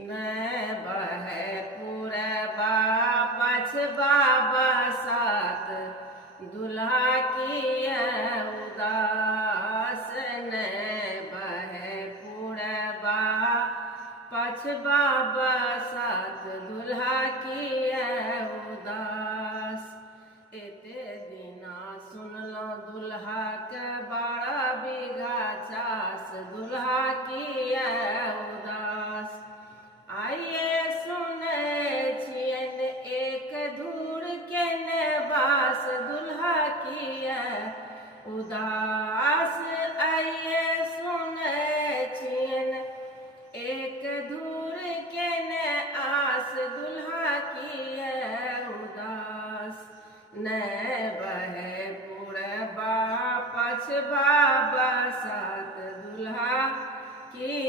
न बहे पूरबा पछबा बसात दुल्हा की उदास। न बहे पूरबा पछबा बसात दुल्हा की उदास। एते दिना सुनलो दुल्हा के बड़ा बीघा चास दुल्हा की उदास। आइए सुने छियन एक धूर के बास दुल्हा की उदास। आइए सुने छियन एक धूर के आस दुल्हा की उदास। न बहे पूरबा पछबा बसात दुल्हा की